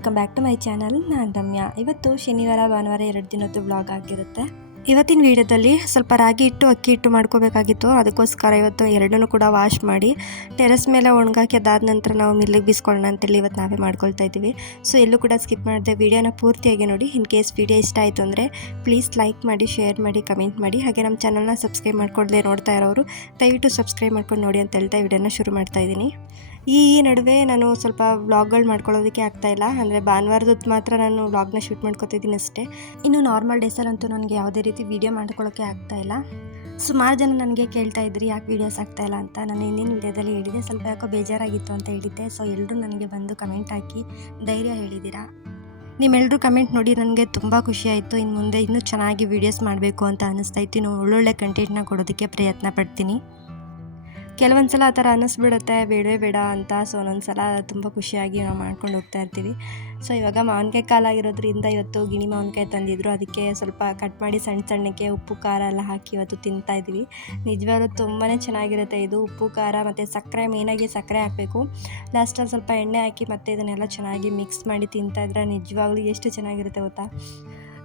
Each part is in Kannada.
Welcome back to my channel. ನಾನು ರಮ್ಯಾ. ಇವತ್ತು ಶನಿವಾರ ಭಾನುವಾರ 2 ದಿನದ್ದು ವ್ಲಾಗ್ ಆಗಿರುತ್ತೆ. ಇವತ್ತಿನ ವಿಡಿಯೋದಲ್ಲಿ ಸ್ವಲ್ಪ ರಾಗಿ ಹಿಟ್ಟು ಅಕ್ಕಿ ಹಿಟ್ಟು ಮಾಡ್ಕೋಬೇಕಾಗಿತ್ತು. ಅದಕ್ಕೋಸ್ಕರ ಇವತ್ತು ಎರಡನ್ನೂ ಕೂಡ ವಾಶ್ ಮಾಡಿ ಟೆರೆಸ್ ಮೇಲೆ ಒಣಗಾಕಿ ಅದಾದ ನಂತರ ನಾವು ಮಿಲ್ಲಿಗೆ ಬೀಸ್ಕೊಳ್ಳೋಣ ಅಂತೇಳಿ ಇವತ್ತು ನಾವೇ ಮಾಡ್ಕೊಳ್ತಾ ಇದ್ದೀವಿ. ಸೊ ಎಲ್ಲೂ ಕೂಡ ಸ್ಕಿಪ್ ಮಾಡಿದೆ ವಿಡಿಯೋನ ಪೂರ್ತಿಯಾಗಿ ನೋಡಿ. ಇನ್ ಕೇಸ್ ವಿಡಿಯೋ ಇಷ್ಟ ಆಯಿತು ಅಂದರೆ ಪ್ಲೀಸ್ ಲೈಕ್ ಮಾಡಿ, ಶೇರ್ ಮಾಡಿ, ಕಮೆಂಟ್ ಮಾಡಿ. ಹಾಗೆ ನಮ್ಮ ಚಾನಲ್ನ ಸಬ್ಸ್ಕ್ರೈಬ್ ಮಾಡ್ಕೊಳ್ಳದೆ ನೋಡ್ತಾ ಇರೋರು ದಯವಿಟ್ಟು ಸಬ್ಸ್ಕ್ರೈಬ್ ಮಾಡ್ಕೊಂಡು ನೋಡಿ ಅಂತ ಹೇಳ್ತಾ ವಿಡಿಯೋನ ಶುರು ಮಾಡ್ತಾ ಇದ್ದೀನಿ. ಈ ನಡುವೆ ನಾನು ಸ್ವಲ್ಪ ವ್ಲಾಗ್ಗಳು ಮಾಡ್ಕೊಳ್ಳೋದಕ್ಕೆ ಆಗ್ತಾಯಿಲ್ಲ. ಅಂದರೆ ಭಾನುವಾರದ್ದು ಮಾತ್ರ ನಾನು ವ್ಲಾಗ್ನ ಶೂಟ್ ಮಾಡ್ಕೊತಿದ್ದೀನಿ ಅಷ್ಟೇ. ಇನ್ನು ನಾರ್ಮಲ್ ಡೇಸಲ್ಲಂತೂ ನನಗೆ ಯಾವುದೇ ರೀತಿ ವೀಡಿಯೋ ಮಾಡ್ಕೊಳ್ಳೋಕ್ಕೆ ಆಗ್ತಾಯಿಲ್ಲ. ಸುಮಾರು ಜನ ನನಗೆ ಕೇಳ್ತಾ ಇದ್ರಿ ಯಾಕೆ ವೀಡಿಯೋಸ್ ಆಗ್ತಾಯಿಲ್ಲ ಅಂತ. ನಾನು ಹಿಂದಿನ ವೀಡಿಯೋದಲ್ಲಿ ಹೇಳಿದ್ದೆ, ಸ್ವಲ್ಪ ಯಾಕೋ ಬೇಜಾರಾಗಿತ್ತು ಅಂತ ಹೇಳಿದ್ದೆ. ಸೊ ಎಲ್ಲರೂ ನನಗೆ ಬಂದು ಕಮೆಂಟ್ ಹಾಕಿ ಧೈರ್ಯ ಹೇಳಿದ್ದೀರಾ. ನಿಮ್ಮೆಲ್ಲರೂ ಕಮೆಂಟ್ ನೋಡಿ ನನಗೆ ತುಂಬ ಖುಷಿ ಆಯಿತು. ಇನ್ನು ಮುಂದೆ ಇನ್ನೂ ಚೆನ್ನಾಗಿ ವೀಡಿಯೋಸ್ ಮಾಡಬೇಕು ಅಂತ ಅನ್ನಿಸ್ತಾಯಿತ್ತು. ಇನ್ನು ಒಳ್ಳೊಳ್ಳೆ ಕಂಟೆಂಟ್ನ ಕೊಡೋದಕ್ಕೆ ಪ್ರಯತ್ನ ಪಡ್ತೀನಿ. ಕೆಲವೊಂದು ಸಲ ಆ ಥರ ಅನ್ನಿಸ್ಬಿಡುತ್ತೆ ಬೇಡವೇ ಬೇಡ ಅಂತ. ಸೊ ಒಂದೊಂದು ಸಲ ತುಂಬ ಖುಷಿಯಾಗಿ ನಾವು ಮಾಡ್ಕೊಂಡು ಹೋಗ್ತಾ ಇರ್ತೀವಿ. ಸೊ ಇವಾಗ ಮಾವಿನಕಾಯಿ ಕಾಲ ಆಗಿರೋದ್ರಿಂದ ಇವತ್ತು ಗಿಣಿ ಮಾವಿನಕಾಯಿ ತಂದಿದ್ರು. ಅದಕ್ಕೆ ಸ್ವಲ್ಪ ಕಟ್ ಮಾಡಿ ಸಣ್ಣ ಸಣ್ಣಕ್ಕೆ ಉಪ್ಪು ಖಾರ ಎಲ್ಲ ಹಾಕಿ ಇವತ್ತು ತಿಂತಾಯಿದ್ವಿ. ನಿಜವಾಗ್ಲೂ ತುಂಬಾ ಚೆನ್ನಾಗಿರುತ್ತೆ ಇದು. ಉಪ್ಪು ಖಾರ ಮತ್ತು ಸಕ್ಕರೆ, ಮೇಯ್ನಾಗಿ ಸಕ್ಕರೆ ಹಾಕಬೇಕು. ಲಾಸ್ಟಲ್ಲಿ ಸ್ವಲ್ಪ ಎಣ್ಣೆ ಹಾಕಿ ಮತ್ತು ಇದನ್ನೆಲ್ಲ ಚೆನ್ನಾಗಿ ಮಿಕ್ಸ್ ಮಾಡಿ ತಿಂತಾಯಿದ್ರೆ ನಿಜವಾಗ್ಲೂ ಎಷ್ಟು ಚೆನ್ನಾಗಿರುತ್ತೆ ಗೊತ್ತಾ.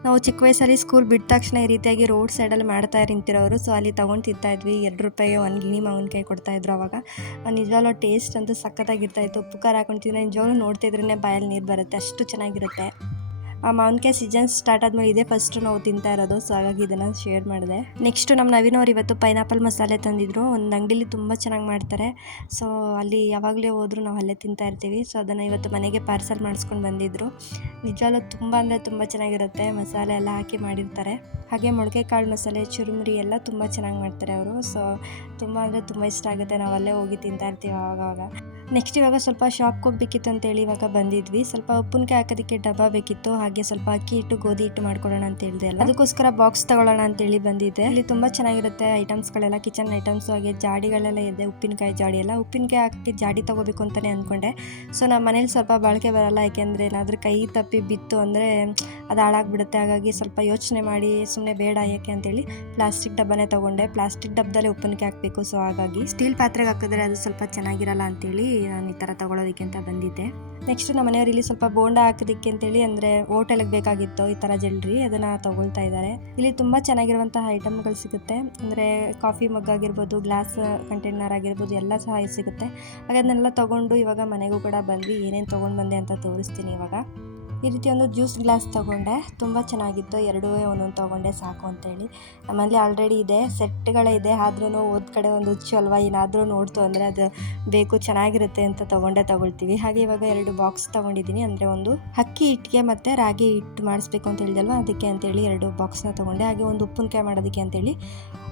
ನಾವು ಚಿಕ್ಕ ವಯಸ್ಸಲ್ಲಿ ಸ್ಕೂಲ್ ಬಿಟ್ಟ ತಕ್ಷಣ ಈ ರೀತಿಯಾಗಿ ರೋಡ್ ಸೈಡಲ್ಲಿ ಮಾಡ್ತಾ ನಿಂತಿರೋರು. ಸೊ ಅಲ್ಲಿ ತೊಗೊಂಡು ತಿಂತಾಯಿದ್ವಿ. 2 ರೂಪಾಯಿಗೆ ಒಂದು ಗಿಣಿ ಮಾವಿನಕಾಯಿ ಕೊಡ್ತಾಯಿದ್ರು ಅವಾಗ. ನಿಜವಾಗ್ಲೂ ಟೇಸ್ಟ್ ಅಂತೂ ಸಖತ್ತಾಗಿರ್ತಾಯಿತ್ತು. ಉಪ್ಪು ಖಾರ ಹಾಕೊಂಡು ತಿಂದರೆ ನಿಜವಾಗ್ಲೂ ನೋಡ್ತಿದ್ರೇ ಬಾಯಲ್ಲಿ ನೀರು ಬರುತ್ತೆ, ಅಷ್ಟು ಚೆನ್ನಾಗಿರುತ್ತೆ. ಆ ಮಾವಿನಕಾಯಿ ಸೀಸನ್ ಸ್ಟಾರ್ಟ್ ಆದಮೇಲೆ ಇದೇ ಫಸ್ಟು ನಾವು ತಿಂತಾ ಇರೋದು. ಸೊ ಹಾಗಾಗಿ ಇದನ್ನು ಶೇರ್ ಮಾಡಿದೆ. ನೆಕ್ಸ್ಟು ನಮ್ಮ ನವೀನವ್ರು ಇವತ್ತು ಪೈನಾಪಲ್ ಮಸಾಲೆ ತಂದಿದ್ರು. ಒಂದು ಅಂಗಡಿಲಿ ತುಂಬ ಚೆನ್ನಾಗಿ ಮಾಡ್ತಾರೆ. ಸೊ ಅಲ್ಲಿ ಯಾವಾಗಲೇ ಹೋದರೂ ನಾವು ಅಲ್ಲೇ ತಿಂತಾ ಇರ್ತೀವಿ. ಸೊ ಅದನ್ನು ಇವತ್ತು ಮನೆಗೆ ಪಾರ್ಸಲ್ ಮಾಡಿಸ್ಕೊಂಡು ಬಂದಿದ್ದರು. ನಿಜವಾಗ್ಲೂ ತುಂಬ ಅಂದರೆ ತುಂಬ ಚೆನ್ನಾಗಿರುತ್ತೆ. ಮಸಾಲೆ ಎಲ್ಲ ಹಾಕಿ ಮಾಡಿರ್ತಾರೆ. ಹಾಗೆ ಮೊಳಕೆ ಕಾಳು ಮಸಾಲೆ, ಚುರುಮುರಿ ಎಲ್ಲ ತುಂಬ ಚೆನ್ನಾಗಿ ಮಾಡ್ತಾರೆ ಅವರು. ಸೊ ತುಂಬ ಅಂದರೆ ತುಂಬ ಇಷ್ಟ ಆಗುತ್ತೆ. ನಾವು ಅಲ್ಲೇ ಹೋಗಿ ತಿಂತಾ ಇರ್ತೀವಿ ಆವಾಗ. ನೆಕ್ಸ್ಟ್ ಇವಾಗ ಸ್ವಲ್ಪ ಶಾಪ್ಗೆ ಹೋಗ್ಬೇಕಿತ್ತು ಅಂತೇಳಿ ಇವಾಗ ಬಂದಿದ್ವಿ. ಸ್ವಲ್ಪ ಉಪ್ಪಿನಕಾಯಿ ಹಾಕೋದಕ್ಕೆ ಡಬ್ಬ ಬೇಕಿತ್ತು. ಹಾಗೆ ಸ್ವಲ್ಪ ಅಕ್ಕಿ ಹಿಟ್ಟು, ಗೋಧಿ ಹಿಟ್ಟು ಮಾಡ್ಕೊಳ್ಳೋಣ ಅಂತ ಹೇಳಿದೆ ಅಲ್ಲ, ಅದಕ್ಕೋಸ್ಕರ ಬಾಕ್ಸ್ ತಗೊಳ್ಳೋಣ ಅಂತೇಳಿ ಬಂದಿದ್ದೆ. ಇಲ್ಲಿ ತುಂಬ ಚೆನ್ನಾಗಿರುತ್ತೆ ಐಟಮ್ಸ್ಗಳೆಲ್ಲ, ಕಿಚನ್ ಐಟಮ್ಸ್. ಹಾಗೆ ಜಾಡಿಗಳೆಲ್ಲ ಇದೆ, ಉಪ್ಪಿನಕಾಯಿ ಜಾಡಿ ಎಲ್ಲ. ಉಪ್ಪಿನಕಾಯಿ ಹಾಕಿ ಜಾಡಿ ತೊಗೋಬೇಕು ಅಂತಲೇ ಅಂದ್ಕೊಂಡೆ. ಸೊ ನಮ್ಮ ಮನೇಲಿ ಸ್ವಲ್ಪ ಬಾಳಿಕೆ ಬರೋಲ್ಲ, ಯಾಕೆಂದರೆ ಏನಾದರೂ ಕೈ ತಪ್ಪಿ ಬಿತ್ತು ಅಂದರೆ ಅದು ಹಾಳಾಗ್ಬಿಡುತ್ತೆ. ಹಾಗಾಗಿ ಸ್ವಲ್ಪ ಯೋಚನೆ ಮಾಡಿ ಸುಮ್ಮನೆ ಬೇಡ ಯಾಕೆ ಅಂತೇಳಿ ಪ್ಲಾಸ್ಟಿಕ್ ಡಬ್ಬನೇ ತೊಗೊಂಡೆ. ಪ್ಲಾಸ್ಟಿಕ್ ಡಬ್ಬದಲ್ಲೇ ಉಪ್ಪಿನಕಾಯಿ ಹಾಕಬೇಕು. ಸೊ ಹಾಗಾಗಿ ಸ್ಟೀಲ್ ಪಾತ್ರೆಗೆ ಹಾಕಿದ್ರೆ ಅದು ಸ್ವಲ್ಪ ಚೆನ್ನಾಗಿರಲ್ಲ ಅಂತೇಳಿ ನಾನು ಈ ಥರ ತೊಗೊಳೋದಕ್ಕೆ ಅಂತ ಬಂದಿದ್ದೆ. ನೆಕ್ಸ್ಟ್ ನಮ್ಮ ಮನೆಯವರು ಇಲ್ಲಿ ಸ್ವಲ್ಪ ಬೋಂಡ ಹಾಕೋದಕ್ಕೆ ಅಂತೇಳಿ, ಅಂದರೆ ಹೋಟೆಲ್ಗೆ ಬೇಕಾಗಿತ್ತು ಈ ಥರ ಜ್ಯುವೆಲ್ರಿ, ಅದನ್ನು ತೊಗೊಳ್ತಾ ಇದ್ದಾರೆ. ಇಲ್ಲಿ ತುಂಬ ಚೆನ್ನಾಗಿರುವಂತಹ ಐಟಮ್ಗಳು ಸಿಗುತ್ತೆ. ಅಂದರೆ ಕಾಫಿ ಮಗ್ ಆಗಿರ್ಬೋದು, ಗ್ಲಾಸ್ ಕಂಟೈನರ್ ಆಗಿರ್ಬೋದು, ಎಲ್ಲ ಸಹ ಸಿಗುತ್ತೆ. ಹಾಗೆ ಅದನ್ನೆಲ್ಲ ತೊಗೊಂಡು ಇವಾಗ ಮನೆಗೂ ಕೂಡ ಬಂದ್ವಿ. ಏನೇನು ತೊಗೊಂಡು ಬಂದೆ ಅಂತ ತೋರಿಸ್ತೀನಿ ಇವಾಗ. ಈ ರೀತಿ ಒಂದು ಜ್ಯೂಸ್ ಗ್ಲಾಸ್ ತೊಗೊಂಡೆ, ತುಂಬ ಚೆನ್ನಾಗಿತ್ತು. ಎರಡೂ ಒಂದೊಂದು ತೊಗೊಂಡೆ ಸಾಕು ಅಂತೇಳಿ. ನಮ್ಮಲ್ಲಿ ಆಲ್ರೆಡಿ ಇದೆ, ಸೆಟ್ಗಳೇ ಇದೆ. ಆದ್ರೂ ಹೋದ ಕಡೆ ಒಂದು ಹುಚ್ಚು ಅಲ್ವಾ, ಏನಾದರೂ ನೋಡ್ತು ಅಂದರೆ ಅದು ಬೇಕು, ಚೆನ್ನಾಗಿರುತ್ತೆ ಅಂತ ತೊಗೊಳ್ತೀವಿ. ಹಾಗೆ ಇವಾಗ 2 ಬಾಕ್ಸ್ ತೊಗೊಂಡಿದ್ದೀನಿ. ಅಂದರೆ ಒಂದು ಅಕ್ಕಿ ಹಿಟ್ಟಿಗೆ ಮತ್ತು ರಾಗಿ ಹಿಟ್ಟು ಮಾಡಿಸ್ಬೇಕು ಅಂತ ಹೇಳಿದಲ್ವ, ಅದಕ್ಕೆ ಅಂತೇಳಿ 2 ಬಾಕ್ಸ್ನ ತೊಗೊಂಡೆ. ಹಾಗೆ ಒಂದು ಉಪ್ಪಿನಕಾಯಿ ಮಾಡೋದಕ್ಕೆ ಅಂತೇಳಿ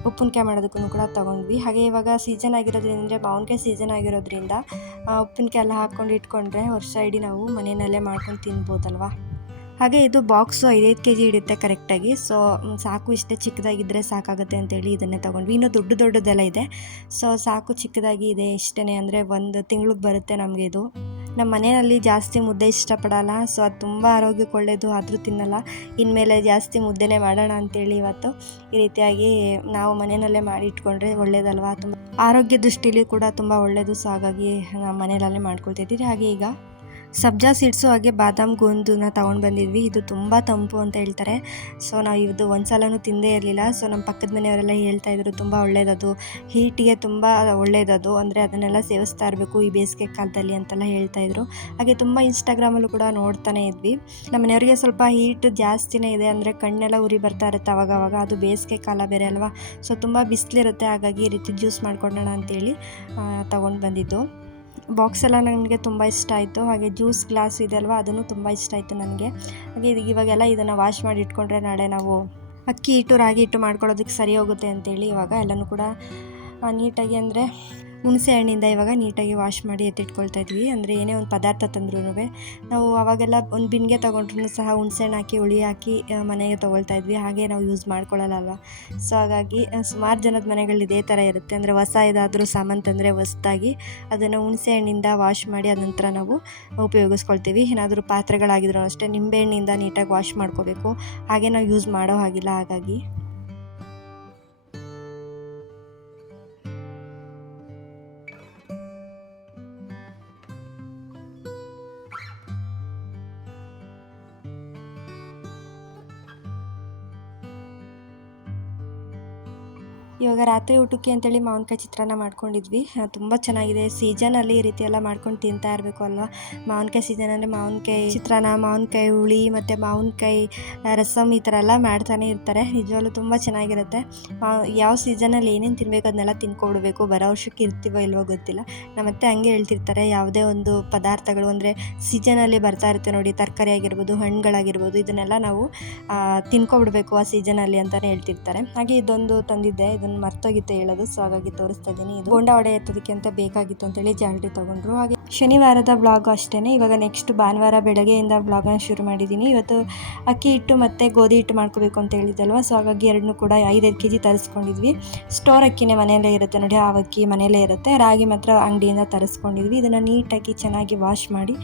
ಉಪ್ಪಿನಕಾಯಿ ಮಾಡೋದಕ್ಕೂ ಕೂಡ ತೊಗೊಂಡ್ವಿ. ಹಾಗೆ ಇವಾಗ ಸೀಸನ್ ಆಗಿರೋದ್ರಿಂದ, ಮಾವಿನಕಾಯಿ ಸೀಸನ್ ಆಗಿರೋದ್ರಿಂದ ಉಪ್ಪಿನಕಾಯಿ ಎಲ್ಲ ಹಾಕ್ಕೊಂಡು ಇಟ್ಕೊಂಡ್ರೆ ವರ್ಷ ಇಡೀ ನಾವು ಮನೆಯಲ್ಲೇ ಮಾಡ್ಕೊಂಡು ತಿನ್ಬೋದಲ್ವ. ಹಾಗೆ ಇದು ಬಾಕ್ಸು 5 kg ಹಿಡಿಯುತ್ತೆ ಕರೆಕ್ಟಾಗಿ. ಸೊ ಸಾಕು, ಇಷ್ಟೇ ಚಿಕ್ಕದಾಗಿದ್ದರೆ ಸಾಕಾಗುತ್ತೆ ಅಂತೇಳಿ ಇದನ್ನೇ ತೊಗೊಂಡ್ವಿ. ಇನ್ನೂ ದೊಡ್ಡದೆಲ್ಲ ಇದೆ. ಸೊ ಸಾಕು, ಚಿಕ್ಕದಾಗಿ ಇದೆ ಇಷ್ಟೇ. ಅಂದರೆ 1 ತಿಂಗ್ಳಿಗೆ ಬರುತ್ತೆ ನಮಗೆ ಇದು. ನಮ್ಮ ಮನೆಯಲ್ಲಿ ಜಾಸ್ತಿ ಮುದ್ದೆ ಇಷ್ಟಪಡಲ್ಲ. ಸೊ ಅದು ತುಂಬ ಆರೋಗ್ಯಕ್ಕೆ ಒಳ್ಳೆಯದು, ಆದರೂ ತಿನ್ನಲ್ಲ. ಇನ್ಮೇಲೆ ಜಾಸ್ತಿ ಮುದ್ದೆನೇ ಮಾಡೋಣ ಅಂತೇಳಿ ಇವತ್ತು ಈ ರೀತಿಯಾಗಿ ನಾವು ಮನೆಯಲ್ಲೇ ಮಾಡಿ ಇಟ್ಕೊಂಡ್ರೆ ಒಳ್ಳೇದಲ್ವಾ, ತುಂಬ ಆರೋಗ್ಯ ದೃಷ್ಟಿಲಿ ಕೂಡ ತುಂಬ ಒಳ್ಳೆಯದು. ಸೊ ಹಾಗಾಗಿ ನಾವು ಮನೆಯಲ್ಲೇ ಮಾಡ್ಕೊಳ್ತಿದ್ದೀವಿ. ಹಾಗೆ ಈಗ ಸಬ್ಜಾ ಸೀಡ್ಸು ಹಾಗೆ ಬಾದಾಮ್ ಗೋಂದನ್ನ ತೊಗೊಂಡು ಬಂದಿದ್ವಿ. ಇದು ತುಂಬ ತಂಪು ಅಂತ ಹೇಳ್ತಾರೆ. ಸೊ ನಾವು ಇದು ಒಂದು ಸಲನೂ ತಿಂದೇ ಇರಲಿಲ್ಲ. ಸೊ ನಮ್ಮ ಪಕ್ಕದ ಮನೆಯವರೆಲ್ಲ ಹೇಳ್ತಾಯಿದ್ರು ತುಂಬ ಒಳ್ಳೇದದು, ಹೀಟಿಗೆ ತುಂಬ ಒಳ್ಳೇದದು, ಅಂದರೆ ಅದನ್ನೆಲ್ಲ ಸೇವಿಸ್ತಾ ಇರಬೇಕು ಈ ಬೇಸಿಗೆ ಕಾಲದಲ್ಲಿ ಅಂತೆಲ್ಲ ಹೇಳ್ತಾಯಿದ್ರು. ಹಾಗೆ ತುಂಬ ಇನ್ಸ್ಟಾಗ್ರಾಮಲ್ಲೂ ಕೂಡ ನೋಡ್ತಾನೆ ಇದ್ವಿ. ನಮ್ಮ ಮನೆಯವರಿಗೆ ಸ್ವಲ್ಪ ಹೀಟ್ ಜಾಸ್ತಿನೇ ಇದೆ, ಅಂದರೆ ಕಣ್ಣೆಲ್ಲ ಉರಿ ಬರ್ತಾ ಇರುತ್ತೆ ಅವಾಗವಾಗ. ಅದು ಬೇಸಿಗೆ ಕಾಲ ಬೇರೆ ಅಲ್ವಾ. ಸೊ ತುಂಬ ಬಿಸಿಲಿರುತ್ತೆ. ಹಾಗಾಗಿ ಈ ರೀತಿ ಜ್ಯೂಸ್ ಮಾಡ್ಕೊಳ್ಳೋಣ ಅಂತೇಳಿ ತೊಗೊಂಡು ಬಂದಿದ್ದು. ಬಾಕ್ಸ್ ಎಲ್ಲ ನನಗೆ ತುಂಬ ಇಷ್ಟ ಆಯಿತು. ಹಾಗೆ ಜ್ಯೂಸ್ ಗ್ಲಾಸ್ ಇದೆ ಅಲ್ವಾ, ಅದನ್ನು ತುಂಬ ಇಷ್ಟ ಆಯಿತು ನನಗೆ. ಹಾಗೆ ಇವಾಗೆಲ್ಲ ಇದನ್ನು ವಾಶ್ ಮಾಡಿ ಇಟ್ಕೊಂಡ್ರೆ ನಾಳೆ ನಾವು ಅಕ್ಕಿ ಹಿಟ್ಟು, ರಾಗಿ ಹಿಟ್ಟು ಮಾಡ್ಕೊಳ್ಳೋದಕ್ಕೆ ಸರಿ ಹೋಗುತ್ತೆ ಅಂತೇಳಿ ಇವಾಗ ಎಲ್ಲನೂ ಕೂಡ ನೀಟಾಗಿ, ಅಂದರೆ ಹುಣಸೆ ಹಣ್ಣಿಂದ ಇವಾಗ ನೀಟಾಗಿ ವಾಶ್ ಮಾಡಿ ಎತ್ತಿಟ್ಕೊಳ್ತಾ ಇದ್ವಿ. ಅಂದರೆ ಏನೇ ಒಂದು ಪದಾರ್ಥ ತಂದ್ರೂ ನಾವು ಅವಾಗೆಲ್ಲ ಒಂದು ಬಿನ್ಗೆ ತೊಗೊಂಡ್ರೂ ಸಹ ಹುಣಸೆ ಹಣ್ಣು ಹಾಕಿ, ಹುಳಿ ಹಾಕಿ ಮನೆಗೆ ತೊಗೊಳ್ತಾ ಇದ್ವಿ. ಹಾಗೆ ನಾವು ಯೂಸ್ ಮಾಡ್ಕೊಳ್ಳಲ್ಲ. ಸೊ ಹಾಗಾಗಿ ಸುಮಾರು ಜನದ ಮನೆಗಳು ಇದೇ ಥರ ಇರುತ್ತೆ. ಅಂದರೆ ಹೊಸ ಇದಾದರೂ ಸಾಮಾನು ತಂದರೆ ಹೊಸದಾಗಿ ಅದನ್ನು ಹುಣಸೆ ಹಣ್ಣಿಂದ ವಾಶ್ ಮಾಡಿ ಅದ ನಂತರ ನಾವು ಉಪಯೋಗಿಸ್ಕೊಳ್ತೀವಿ. ಏನಾದರೂ ಪಾತ್ರೆಗಳಾಗಿದ್ರೂ ಅಷ್ಟೇ ನಿಂಬೆಹಣ್ಣಿಂದ ನೀಟಾಗಿ ವಾಶ್ ಮಾಡ್ಕೋಬೇಕು. ಹಾಗೆ ನಾವು ಯೂಸ್ ಮಾಡೋ ಹಾಗಿಲ್ಲ. ಹಾಗಾಗಿ ಇವಾಗ ರಾತ್ರಿ ಊಟಕ್ಕೆ ಅಂತೇಳಿ ಮಾವಿನಕಾಯಿ ಚಿತ್ರಾನ್ನ ಮಾಡ್ಕೊಂಡಿದ್ವಿ. ತುಂಬ ಚೆನ್ನಾಗಿದೆ. ಸೀಸನಲ್ಲಿ ಈ ರೀತಿ ಎಲ್ಲ ಮಾಡ್ಕೊಂಡು ತಿಂತಾ ಇರಬೇಕು ಅಲ್ವಾ. ಮಾವಿನಕಾಯಿ ಸೀಸನ್ ಅಂದರೆ ಮಾವಿನಕಾಯಿ ಚಿತ್ರಾನ್ನ, ಮಾವಿನಕಾಯಿ ಹುಳಿ ಮತ್ತು ಮಾವಿನಕಾಯಿ ರಸಮ್ ಈ ಥರ ಎಲ್ಲ ಮಾಡ್ತಾನೆ ಇರ್ತಾರೆ. ನಿಜವಾಗ್ಲೂ ತುಂಬ ಚೆನ್ನಾಗಿರುತ್ತೆ. ಯಾವ ಸೀಸನಲ್ಲಿ ಏನೇನು ತಿನ್ನಬೇಕು ಅದನ್ನೆಲ್ಲ ತಿನ್ಕೊಬಿಡ್ಬೇಕು. ಬರೋ ವರ್ಷಕ್ಕೆ ಇರ್ತೀವೋ ಇಲ್ವೋ ಗೊತ್ತಿಲ್ಲ. ನಮ್ಮತ್ತೆ ಹಂಗೆ ಹೇಳ್ತಿರ್ತಾರೆ, ಯಾವುದೇ ಒಂದು ಪದಾರ್ಥಗಳು ಅಂದರೆ ಸೀಸನಲ್ಲಿ ಬರ್ತಾ ಇರುತ್ತೆ ನೋಡಿ, ತರಕಾರಿ ಆಗಿರ್ಬೋದು, ಹಣ್ಣುಗಳಾಗಿರ್ಬೋದು, ಇದನ್ನೆಲ್ಲ ನಾವು ತಿನ್ಕೊಬಿಡ್ಬೇಕು ಆ ಸೀಸನಲ್ಲಿ ಅಂತಲೇ ಹೇಳ್ತಿರ್ತಾರೆ. ಹಾಗೆ ಇದೊಂದು ತಂದಿದ್ದೆ, ಇದನ್ನು ಮರ್ತೋಗಿತ್ತು ಹೇಳೋದು, ಸೊ ಹಾಗಾಗಿ ತೋರಿಸ್ತಾ ಇದ್ದೀನಿ. ಇದು ಬೋಂಡ ವಡೆ ಎತ್ತೋದಕ್ಕೆ ಅಂತ ಬೇಕಾಗಿತ್ತು ಅಂತೇಳಿ ಜಾಲ್ರಿ ತೊಗೊಂಡ್ರು. ಹಾಗೆ ಶನಿವಾರದ ಬ್ಲಾಗ್ ಅಷ್ಟೇ. ಇವಾಗ ನೆಕ್ಸ್ಟ್ ಭಾನುವಾರ ಬೆಳಗ್ಗೆಯಿಂದ ಬ್ಲಾಗ್ನ ಶುರು ಮಾಡಿದ್ದೀನಿ. ಇವತ್ತು ಅಕ್ಕಿ ಹಿಟ್ಟು ಮತ್ತು ಗೋಧಿ ಹಿಟ್ಟು ಮಾಡ್ಕೋಬೇಕು ಅಂತ ಹೇಳಿದ್ದಲ್ವ, ಸೊ ಹಾಗಾಗಿ ಎರಡನ್ನೂ ಕೂಡ 5 kg ತರಿಸ್ಕೊಂಡಿದ್ವಿ. ಸ್ಟೋರ್ ಅಕ್ಕಿನೇ ಮನೆಯಲ್ಲೇ ಇರುತ್ತೆ ನೋಡಿ, ಆ ಅಕ್ಕಿ ಮನೆಯಲ್ಲೇ ಇರುತ್ತೆ. ರಾಗಿ ಮಾತ್ರ ಅಂಗಡಿಯಿಂದ ತರಿಸ್ಕೊಂಡಿದ್ವಿ. ಇದನ್ನು ನೀಟಾಗಿ ಚೆನ್ನಾಗಿ ವಾಶ್ ಮಾಡಿ,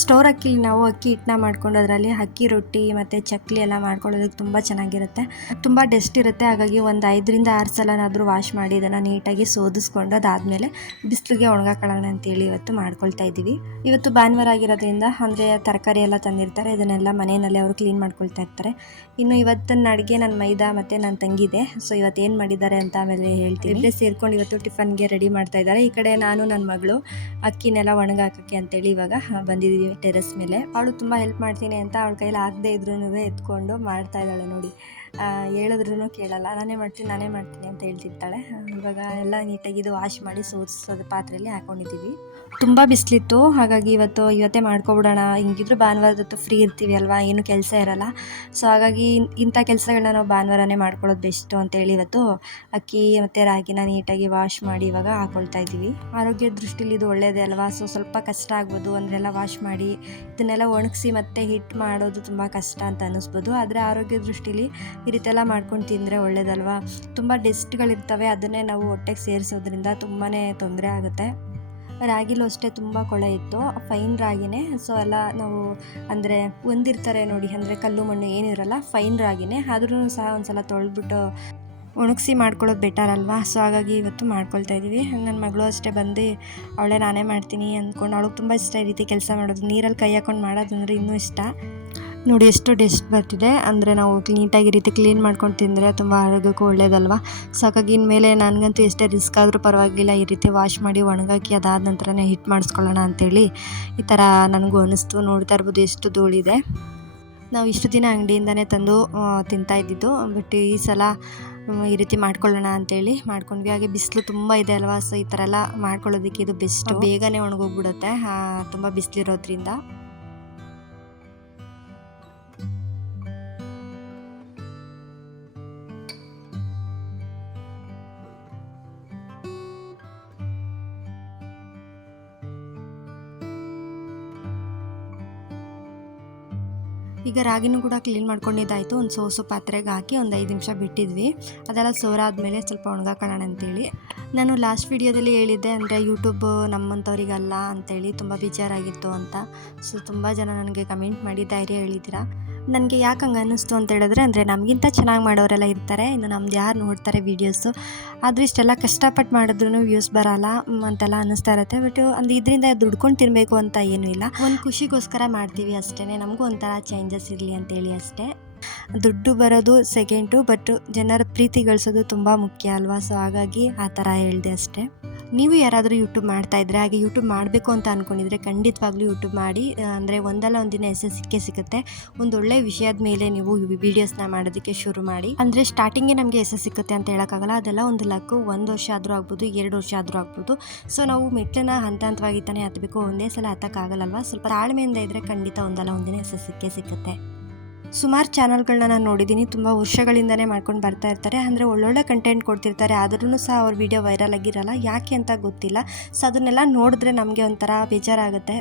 ಸ್ಟೋರ್ ಅಕ್ಕಿಲಿ ನಾವು ಅಕ್ಕಿ ಹಿಟ್ಟನ್ನ ಮಾಡ್ಕೊಂಡು ಅದರಲ್ಲಿ ಅಕ್ಕಿ ರೊಟ್ಟಿ ಮತ್ತು ಚಕ್ಲಿ ಎಲ್ಲ ಮಾಡ್ಕೊಳ್ಳೋದಕ್ಕೆ ತುಂಬ ಚೆನ್ನಾಗಿರುತ್ತೆ. ತುಂಬ ಡಸ್ಟ್ ಇರುತ್ತೆ. ಹಾಗಾಗಿ ಒಂದು 5ರಿಂದ 6 ಸಲನಾದರೂ ವಾಶ್ ಮಾಡಿ ಇದನ್ನು ನೀಟಾಗಿ ಸೋದಿಸ್ಕೊಂಡು ಅದಾದಮೇಲೆ ಬಿಸಿಲಿಗೆ ಒಣಗಾಕೊಳ್ಳೋಣ ಅಂತೇಳಿ ಇವತ್ತು ಮಾಡ್ಕೊಳ್ತಾ ಇದ್ದೀವಿ. ಇವತ್ತು ಭಾನುವಾರ ಆಗಿರೋದ್ರಿಂದ ಅಂದರೆ ತರಕಾರಿ ಎಲ್ಲ ತಂದಿರ್ತಾರೆ, ಇದನ್ನೆಲ್ಲ ಮನೆಯಲ್ಲೇ ಅವರು ಕ್ಲೀನ್ ಮಾಡ್ಕೊಳ್ತಾ ಇರ್ತಾರೆ. ಇನ್ನು ಇವತ್ತಿನ ಅಡುಗೆ ನನ್ನ ಮೈದಾ ಮತ್ತು ನನ್ನ ತಂಗಿದೆ. ಸೊ ಇವತ್ತು ಏನು ಮಾಡಿದ್ದಾರೆ ಅಂತ ಆಮೇಲೆ ಹೇಳ್ತೀನಿ. ಇಬ್ಬರೇ ಸೇರ್ಕೊಂಡು ಇವತ್ತು ಟಿಫನ್ಗೆ ರೆಡಿ ಮಾಡ್ತಾ ಇದ್ದಾರೆ. ಈ ಕಡೆ ನಾನು ನನ್ನ ಮಗಳು ಅಕ್ಕಿನೆಲ್ಲ ಒಣಗಾಕೋಕ್ಕೆ ಅಂತೇಳಿ ಇವಾಗ ಬಂದಿದ್ದೀವಿ ಟೆರೆಸ್ ಮೇಲೆ. ಅವಳು ತುಂಬ ಹೆಲ್ಪ್ ಮಾಡ್ತೀನಿ ಅಂತ ಅವಳ ಕೈಲಿ ಆಗದೆ ಇದ್ರೂ ಎತ್ಕೊಂಡು ಮಾಡ್ತಾ ಇದ್ದಾಳೆ ನೋಡಿ. ಹೇಳಿದ್ರೂ ಕೇಳಲ್ಲ, ನಾನೇ ಮಾಡ್ತೀನಿ ಅಂತ ಹೇಳ್ತಿರ್ತಾಳೆ. ಇವಾಗ ಎಲ್ಲ ನೀಟಾಗಿ ಇದು ವಾಶ್ ಮಾಡಿ ಸೋದಿಸೋದು ಪಾತ್ರೆಯಲ್ಲಿ ಹಾಕೊಂಡಿದ್ದೀವಿ. ತುಂಬ ಬಿಸಿಲಿತ್ತು, ಹಾಗಾಗಿ ಇವತ್ತೇ ಮಾಡ್ಕೊಬಿಡೋಣ. ಹಿಂಗಿದ್ರು ಭಾನುವಾರದತ್ತು ಫ್ರೀ ಇರ್ತೀವಿ ಅಲ್ವಾ, ಏನು ಕೆಲಸ ಇರಲ್ಲ. ಸೊ ಹಾಗಾಗಿ ಇಂಥ ಕೆಲಸಗಳನ್ನ ನಾವು ಭಾನುವಾರನೇ ಮಾಡ್ಕೊಳ್ಳೋದು ಬೆಸ್ಟು ಅಂತೇಳಿ ಇವತ್ತು ಅಕ್ಕಿ ಮತ್ತು ರಾಗಿನ ನೀಟಾಗಿ ವಾಶ್ ಮಾಡಿ ಇವಾಗ ಹಾಕ್ಕೊಳ್ತಾ ಇದ್ದೀವಿ. ಆರೋಗ್ಯದ ದೃಷ್ಟಿಲಿ ಇದು ಒಳ್ಳೆಯದೇ ಅಲ್ವಾ. ಸೊ ಸ್ವಲ್ಪ ಕಷ್ಟ ಆಗ್ಬೋದು ಅಂದ್ರೆಲ್ಲ ವಾಶ್ ಮಾಡಿ ಇದನ್ನೆಲ್ಲ ಒಣಗಿಸಿ ಮತ್ತೆ ಹಿಟ್ಟು ಮಾಡೋದು ತುಂಬ ಕಷ್ಟ ಅಂತ ಅನ್ನಿಸ್ಬೋದು. ಆದರೆ ಆರೋಗ್ಯ ದೃಷ್ಟಿಲಿ ಈ ರೀತಿ ಎಲ್ಲ ಮಾಡ್ಕೊಂಡು ತಿಂದರೆ ಒಳ್ಳೇದಲ್ವಾ. ತುಂಬ ಡಸ್ಟ್ಗಳಿರ್ತವೆ, ಅದನ್ನೇ ನಾವು ಹೊಟ್ಟೆಗೆ ಸೇರಿಸೋದ್ರಿಂದ ತುಂಬಾ ತೊಂದರೆ ಆಗುತ್ತೆ. ರಾಗಿಲೂ ಅಷ್ಟೇ ತುಂಬ ಕೊಳೆ ಇತ್ತು, ಫೈನ್ ರಾಗಿನೇ. ಸೊ ಎಲ್ಲ ನಾವು ಅಂದರೆ ಒಂದಿರ್ತಾರೆ ನೋಡಿ, ಅಂದರೆ ಕಲ್ಲು ಮಣ್ಣು ಏನಿರಲ್ಲ, ಫೈನ್ ರಾಗಿನೇ. ಆದ್ರೂ ಸಹ ಒಂದು ಸಲ ತೊಳೆದ್ಬಿಟ್ಟು ಒಣಗಿಸಿ ಮಾಡ್ಕೊಳ್ಳೋದು ಬೆಟರ್ ಅಲ್ವಾ. ಸೊ ಹಾಗಾಗಿ ಇವತ್ತು ಮಾಡ್ಕೊಳ್ತಾ ಇದ್ದೀವಿ. ನನ್ನ ಮಗಳು ಅಷ್ಟೇ ಬಂದು ಅವಳೇ ನಾನೇ ಮಾಡ್ತೀನಿ ಅಂದ್ಕೊಂಡು, ಅವಳಿಗೆ ತುಂಬ ಇಷ್ಟ ಈ ರೀತಿ ಕೆಲಸ ಮಾಡೋದು. ನೀರಲ್ಲಿ ಕೈ ಹಾಕೊಂಡು ಮಾಡೋದಂದರೆ ಇನ್ನೂ ಇಷ್ಟ. ನೋಡಿ ಎಷ್ಟು ಡಸ್ಟ್ ಬರ್ತಿದೆ. ಅಂದರೆ ನಾವು ನೀಟಾಗಿ ಈ ರೀತಿ ಕ್ಲೀನ್ ಮಾಡ್ಕೊಂಡು ತಿಂದರೆ ತುಂಬ ಆರೋಗ್ಯಕ್ಕೂ ಒಳ್ಳೇದಲ್ವ. ಸೊ ಹಾಗಾಗಿ ಇನ್ಮೇಲೆ ನನಗಂತೂ ಎಷ್ಟೇ ರಿಸ್ಕ್ ಆದರೂ ಪರವಾಗಿಲ್ಲ, ಈ ರೀತಿ ವಾಶ್ ಮಾಡಿ ಒಣಗಾಕಿ ಅದಾದ ನಂತರನೇ ಹಿಟ್ಟು ಮಾಡಿಸ್ಕೊಳ್ಳೋಣ ಅಂಥೇಳಿ ಈ ಥರ ನನಗೂ ಅನ್ನಿಸ್ತು. ನೋಡ್ತಾ ಇರ್ಬೋದು ಎಷ್ಟು ಧೂಳಿದೆ. ನಾವು ಇಷ್ಟು ದಿನ ಅಂಗಡಿಯಿಂದನೇ ತಂದು ತಿಂತಾ ಇದ್ದಿದ್ದು, ಬಟ್ ಈ ಸಲ ಈ ರೀತಿ ಮಾಡ್ಕೊಳ್ಳೋಣ ಅಂತೇಳಿ ಮಾಡ್ಕೊಂಡ್ವಿ. ಹಾಗೆ ಬಿಸಿಲು ತುಂಬ ಇದೆ ಅಲ್ವಾ, ಸೊ ಈ ಥರ ಎಲ್ಲ ಮಾಡ್ಕೊಳ್ಳೋದಕ್ಕೆ ಇದು ಬೆಸ್ಟು. ಬೇಗನೆ ಒಣಗೋಗ್ಬಿಡುತ್ತೆ ತುಂಬ ಬಿಸಿಲಿರೋದ್ರಿಂದ. ಈಗ ರಾಗಿನೂ ಕೂಡ ಕ್ಲೀನ್ ಮಾಡ್ಕೊಂಡಿದ್ದಾಯಿತು. ಒಂದು ಸೋಸು ಪಾತ್ರೆಗೆ ಹಾಕಿ ಒಂದು 5 ನಿಮಿಷ ಬಿಟ್ಟಿದ್ವಿ. ಅದೆಲ್ಲ ಸೋರಾದ್ಮೇಲೆ ಸ್ವಲ್ಪ ಒಣಗಾಕೊಳ್ಳೋಣ ಅಂತೇಳಿ. ನಾನು ಲಾಸ್ಟ್ ವಿಡಿಯೋದಲ್ಲಿ ಹೇಳಿದ್ದೆ, ಅಂದರೆ ಯೂಟ್ಯೂಬ್ ನಮ್ಮಂಥವ್ರಿಗಲ್ಲ ಅಂತೇಳಿ ತುಂಬ ಬೇಜಾರಾಗಿತ್ತು ಅಂತ. ಸೊ ತುಂಬ ಜನ ನನಗೆ ಕಮೆಂಟ್ ಮಾಡಿ ಧೈರ್ಯ ಹೇಳಿದ್ದೀರಾ. ನನಗೆ ಯಾಕೆ ಹಂಗೆ ಅನ್ನಿಸ್ತು ಅಂತ ಹೇಳಿದ್ರೆ, ಅಂದರೆ ನಮಗಿಂತ ಚೆನ್ನಾಗಿ ಮಾಡೋರೆಲ್ಲ ಇರ್ತಾರೆ, ಇನ್ನು ನಮ್ದು ಯಾರು ನೋಡ್ತಾರೆ ವೀಡಿಯೋಸು. ಆದರೆ ಇಷ್ಟೆಲ್ಲ ಕಷ್ಟಪಟ್ಟು ಮಾಡಿದ್ರೂ ವ್ಯೂಸ್ ಬರೋಲ್ಲ ಅಂತೆಲ್ಲ ಅನ್ನಿಸ್ತಾ ಇರುತ್ತೆ. ಬಟ್ ಅಂದರೆ ಇದರಿಂದ ದುಡ್ಕೊಂಡು ತಿನ್ನಬೇಕು ಅಂತ ಏನೂ ಇಲ್ಲ, ಒಂದು ಖುಷಿಗೋಸ್ಕರ ಮಾಡ್ತೀವಿ ಅಷ್ಟೇ. ನಮಗೂ ಒಂಥರ ಚೇಂಜಸ್ ಇರಲಿ ಅಂತೇಳಿ ಅಷ್ಟೇ. ದುಡ್ಡು ಬರೋದು ಸೆಕೆಂಡು, ಬಟ್ ಜನರ ಪ್ರೀತಿ ಗಳಿಸೋದು ತುಂಬ ಮುಖ್ಯ ಅಲ್ವಾ. ಸೊ ಹಾಗಾಗಿ ಆ ಥರ ಹೇಳಿದೆ ಅಷ್ಟೇ. ನೀವು ಯಾರಾದರೂ ಯೂಟ್ಯೂಬ್ ಮಾಡ್ತಾಯಿದ್ರೆ, ಹಾಗೆ ಯೂಟ್ಯೂಬ್ ಮಾಡಬೇಕು ಅಂತ ಅಂದ್ಕೊಂಡಿದ್ರೆ ಖಂಡಿತವಾಗ್ಲೂ ಯೂಟ್ಯೂಬ್ ಮಾಡಿ. ಅಂದರೆ ಒಂದಲ್ಲ ಒಂದಿನ ಸಿಕ್ಕೇ. ಒಂದೊಳ್ಳೆ ವಿಷಯದ ಮೇಲೆ ನೀವು ವೀಡಿಯೋಸ್ನ ಮಾಡೋದಕ್ಕೆ ಶುರು ಮಾಡಿ. ಅಂದರೆ ಸ್ಟಾರ್ಟಿಂಗೇ ನಮಗೆ ಯಶಸ್ಸು ಸಿಕ್ಕುತ್ತೆ ಅಂತ ಹೇಳೋಕ್ಕಾಗಲ್ಲ. ಅದೆಲ್ಲ ಒಂದು ಲಕ್ಕು. 1 ವರ್ಷ ಆದರೂ ಆಗ್ಬೋದು, 2 ವರ್ಷ ಆದರೂ ಆಗ್ಬೋದು. ಸೊ ನಾವು ಮೆಟ್ಲನ್ನ ಹಂತವಾಗಿ ತಾನೇ ಹತ್ತಬೇಕು, ಒಂದೇ ಸಲ ಹತ್ತಕ್ಕಾಗಲ್ಲಲ್ವ. ಸ್ವಲ್ಪ ತಾಳ್ಮೆಯಿಂದ ಇದ್ದರೆ ಖಂಡಿತ ಒಂದಲ್ಲ ಒಂದಿನ ಯಶಸ್ಸು ಸಿಕ್ಕುತ್ತೆ. ಸುಮಾರು ಚಾನಲ್ಗಳನ್ನ ನಾನು ನೋಡಿದ್ದೀನಿ, ತುಂಬ ವರ್ಷಗಳಿಂದನೇ ಮಾಡ್ಕೊಂಡು ಬರ್ತಾ ಇರ್ತಾರೆ. ಅಂದರೆ ಒಳ್ಳೊಳ್ಳೆ ಕಂಟೆಂಟ್ ಕೊಡ್ತಿರ್ತಾರೆ, ಆದ್ರೂ ಸಹ ಅವ್ರ ವಿಡಿಯೋ ವೈರಲ್ ಆಗಿರಲ್ಲ. ಯಾಕೆ ಅಂತ ಗೊತ್ತಿಲ್ಲ. ಸೊ ಅದನ್ನೆಲ್ಲ ನೋಡಿದ್ರೆ ನಮಗೆ ಒಂಥರ ಬೇಜಾರಾಗುತ್ತೆ.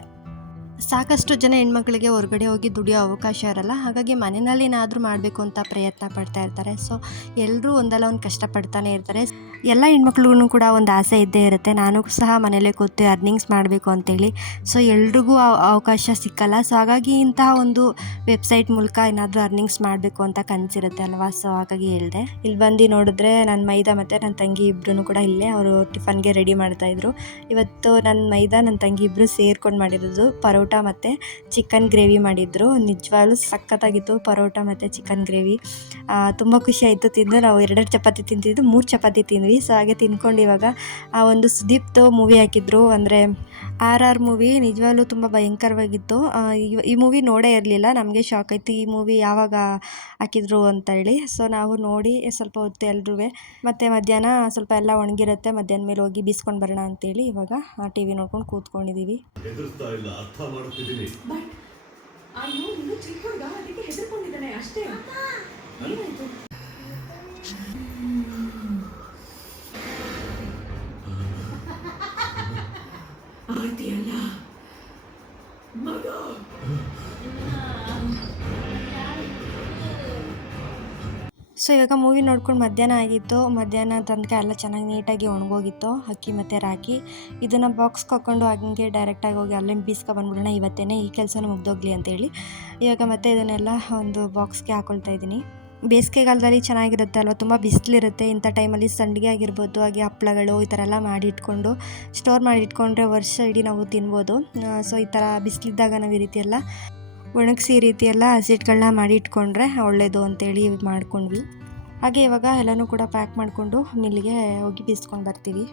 ಸಾಕಷ್ಟು ಜನ ಹೆಣ್ಮಕ್ಳಿಗೆ ಹೊರಗಡೆ ಹೋಗಿ ದುಡಿಯೋ ಅವಕಾಶ ಇರಲ್ಲ. ಹಾಗಾಗಿ ಮನೆಯಲ್ಲೇನಾದರೂ ಮಾಡಬೇಕು ಅಂತ ಪ್ರಯತ್ನ ಪಡ್ತಾ ಇರ್ತಾರೆ. ಸೊ ಎಲ್ಲರೂ ಒಂದಲ್ಲ ಒಂದು ಕಷ್ಟಪಡ್ತಾನೆ ಇರ್ತಾರೆ. ಎಲ್ಲ ಹೆಣ್ಮಕ್ಳಿಗೂ ಕೂಡ ಒಂದು ಆಸೆ ಇದ್ದೇ ಇರುತ್ತೆ, ನಾನು ಸಹ ಮನೇಲೇ ಕೂತು ಅರ್ನಿಂಗ್ಸ್ ಮಾಡಬೇಕು ಅಂತೇಳಿ. ಸೊ ಎಲ್ರಿಗೂ ಅವಕಾಶ ಸಿಕ್ಕಲ್ಲ. ಸೊ ಹಾಗಾಗಿ ಇಂತಹ ಒಂದು ವೆಬ್ಸೈಟ್ ಮೂಲಕ ಏನಾದರೂ ಅರ್ನಿಂಗ್ಸ್ ಮಾಡಬೇಕು ಅಂತ ಕನಸಿರುತ್ತೆ ಅಲ್ವಾ. ಸೊ ಹಾಗಾಗಿ ಹೇಳಿದೆ. ಇಲ್ಲಿ ಬಂದು ನೋಡಿದ್ರೆ ನನ್ನ ಮೈದಾ ಮತ್ತು ನನ್ನ ತಂಗಿ ಇಬ್ಬರೂ ಕೂಡ ಇಲ್ಲೇ ಅವರು ಟಿಫನ್ಗೆ ರೆಡಿ ಮಾಡ್ತಾಯಿದ್ರು. ಇವತ್ತು ನನ್ನ ಮೈದಾ ನನ್ನ ತಂಗಿ ಇಬ್ಬರು ಸೇರ್ಕೊಂಡು ಮಾಡಿರೋದು ಪರೋಟ ಪರೋಟ ಮತ್ತು ಚಿಕನ್ ಗ್ರೇವಿ ಮಾಡಿದ್ರು. ನಿಜವಾಗ್ಲೂ ಸಖತ್ತಾಗಿತ್ತು ಪರೋಟ ಮತ್ತು ಚಿಕನ್ ಗ್ರೇವಿ. ತುಂಬ ಖುಷಿ ಆಯಿತು ತಿಂದು. ನಾವು 2 ಚಪಾತಿ ತಿಂತಿದ್ದು 3 ಚಪಾತಿ ತಿಂದ್ವಿ. ಸೊ ಹಾಗೆ ತಿನ್ಕೊಂಡು ಇವಾಗ ಒಂದು ಸುದೀಪ್ದು ಮೂವಿ ಹಾಕಿದ್ರು, ಅಂದರೆ RR ಮೂವಿ. ನಿಜವಾಗ್ಲೂ ತುಂಬ ಭಯಂಕರವಾಗಿತ್ತು. ಈ ಮೂವಿ ನೋಡೇ ಇರಲಿಲ್ಲ, ನಮಗೆ ಶಾಕ್ ಆಯಿತು ಈ ಮೂವಿ ಯಾವಾಗ ಹಾಕಿದ್ರು ಅಂತ ಹೇಳಿ. ಸೊ ನಾವು ನೋಡಿ ಸ್ವಲ್ಪ ಹೊತ್ತು ಎಲ್ರೂ, ಮತ್ತು ಮಧ್ಯಾಹ್ನ ಸ್ವಲ್ಪ ಎಲ್ಲ ಒಣಗಿರುತ್ತೆ, ಮಧ್ಯಾಹ್ನ ಮೇಲೆ ಹೋಗಿ ಬೀಸ್ಕೊಂಡು ಬರೋಣ ಅಂತೇಳಿ ಇವಾಗ ಟಿ ವಿ ನೋಡ್ಕೊಂಡು ಕೂತ್ಕೊಂಡಿದ್ದೀವಿ. ಸೊ ಇವಾಗ ಮೂವಿ ನೋಡ್ಕೊಂಡು ಮಧ್ಯಾಹ್ನ ಆಗಿತ್ತು. ಮಧ್ಯಾಹ್ನ ತನಕ ಎಲ್ಲ ಚೆನ್ನಾಗಿ ನೀಟಾಗಿ ಒಣಗೋಗಿತ್ತು ಅಕ್ಕಿ ಮತ್ತು ರಾಗಿ. ಇದನ್ನು ಬಾಕ್ಸ್ಗೆ ಹಾಕ್ಕೊಂಡು ಹಂಗೆ ಡೈರೆಕ್ಟಾಗಿ ಹೋಗಿ ಅಲ್ಲೇ ಬೀಸ್ಕೊಬಂದ್ಬಿಡೋಣ ಇವತ್ತೇ, ಈ ಕೆಲಸನೂ ಮುಗ್ದೋಗ್ಲಿ ಅಂತೇಳಿ ಇವಾಗ ಮತ್ತೆ ಇದನ್ನೆಲ್ಲ ಒಂದು ಬಾಕ್ಸ್ಗೆ ಹಾಕ್ಕೊಳ್ತಾ ಇದ್ದೀನಿ. ಬೇಸಿಗೆಗಾಲದಲ್ಲಿ ಚೆನ್ನಾಗಿರುತ್ತೆ ಅಲ್ವ, ತುಂಬ ಬಿಸಿಲಿರುತ್ತೆ. ಇಂಥ ಟೈಮಲ್ಲಿ ಸಂಡಿಗೆ ಆಗಿರ್ಬೋದು, ಹಾಗೆ ಹಪ್ಪಳಗಳು ಈ ಥರ ಎಲ್ಲ ಮಾಡಿ ಇಟ್ಕೊಂಡು ಸ್ಟೋರ್ ಮಾಡಿ ಇಟ್ಕೊಂಡ್ರೆ ವರ್ಷ ಇಡೀ ನಾವು ತಿನ್ಬೋದು. ಸೊ ಈ ಥರ ಬಿಸಿಲಿದ್ದಾಗ ನಾವು ಈ ರೀತಿ ಎಲ್ಲ ಒಣಗಿಸಿ ಈ ರೀತಿ ಎಲ್ಲ ಹಸಿಟ್ಟುಗಳನ್ನ ಮಾಡಿ ಇಟ್ಕೊಂಡ್ರೆ ಒಳ್ಳೆಯದು ಅಂತೇಳಿ ಮಾಡ್ಕೊಂಡ್ವಿ. ಹಾಗೆ ಇವಾಗ ಎಲ್ಲನೂ ಕೂಡ ಪ್ಯಾಕ್ ಮಾಡಿಕೊಂಡು ಮಿಲ್ಲಿಗೆ ಹೋಗಿ ಬೀಸ್ಕೊಂಡು ಬರ್ತೀವಿ.